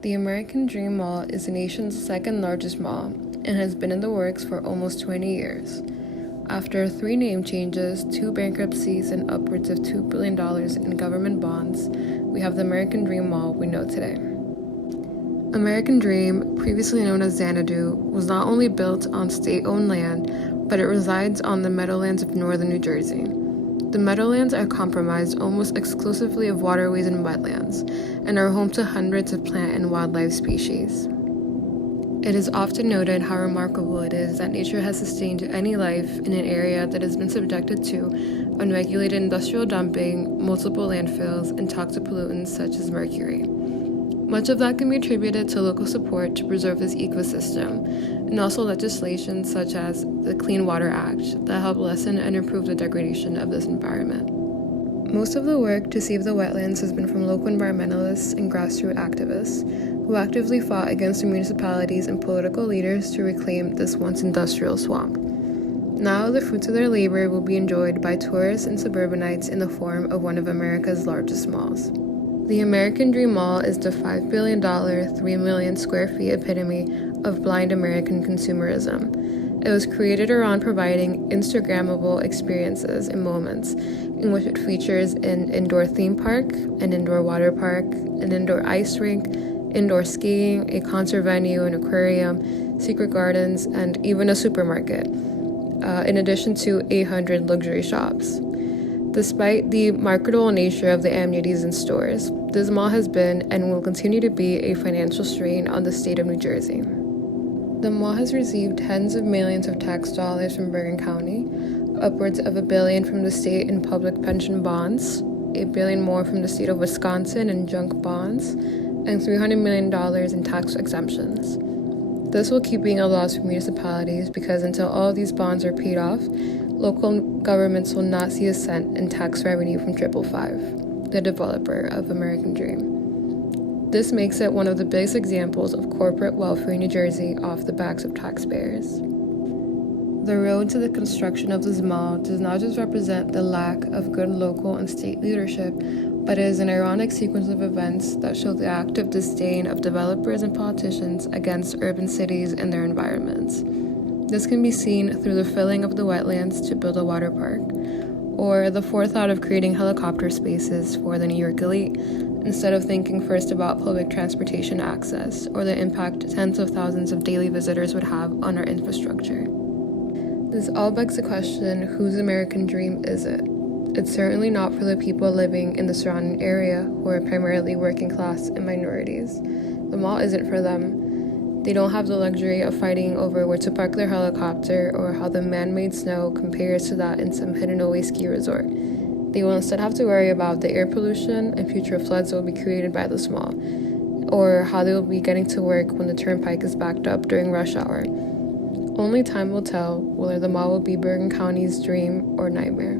The American Dream Mall is the nation's second largest mall and has been in the works for almost 20 years. After 3 name changes, 2 bankruptcies, and upwards of $2 billion in government bonds, we have the American Dream Mall we know today. American Dream, previously known as Xanadu, was not only built on state-owned land, but it resides on the Meadowlands of northern New Jersey. The Meadowlands are comprised almost exclusively of waterways and wetlands, and are home to hundreds of plant and wildlife species. It is often noted how remarkable it is that nature has sustained any life in an area that has been subjected to unregulated industrial dumping, multiple landfills, and toxic pollutants such as mercury. Much of that can be attributed to local support to preserve this ecosystem, and also legislation such as the Clean Water Act that help lessen and improve the degradation of this environment. Most of the work to save the wetlands has been from local environmentalists and grassroots activists, who actively fought against the municipalities and political leaders to reclaim this once industrial swamp. Now the fruits of their labor will be enjoyed by tourists and suburbanites in the form of one of America's largest malls. The American Dream Mall is the $5 billion, 3 million square feet epitome of blind American consumerism. It was created around providing Instagrammable experiences and moments in which it features an indoor theme park, an indoor water park, an indoor ice rink, indoor skiing, a concert venue, an aquarium, secret gardens, and even a supermarket, in addition to 800 luxury shops. Despite the marketable nature of the amenities in stores, this mall has been and will continue to be a financial strain on the state of New Jersey. The mall has received tens of millions of tax dollars from Bergen County, upwards of $1 billion from the state in public pension bonds, $1 billion more from the state of Wisconsin in junk bonds, and $300 million in tax exemptions. This will keep being a loss for municipalities because until all of these bonds are paid off, local governments will not see a cent in tax revenue from 555, the developer of American Dream. This makes it one of the biggest examples of corporate welfare in New Jersey off the backs of taxpayers. The road to the construction of this mall does not just represent the lack of good local and state leadership, but it is an ironic sequence of events that show the active disdain of developers and politicians against urban cities and their environments. This can be seen through the filling of the wetlands to build a water park, or the forethought of creating helicopter spaces for the New York elite, instead of thinking first about public transportation access or the impact tens of thousands of daily visitors would have on our infrastructure. This all begs the question, whose American dream is it? It's certainly not for the people living in the surrounding area who are primarily working class and minorities. The mall isn't for them. They don't have the luxury of fighting over where to park their helicopter or how the man-made snow compares to that in some hidden-away ski resort. They will instead have to worry about the air pollution and future floods that will be created by this mall, or how they will be getting to work when the turnpike is backed up during rush hour. Only time will tell whether the mall will be Bergen County's dream or nightmare.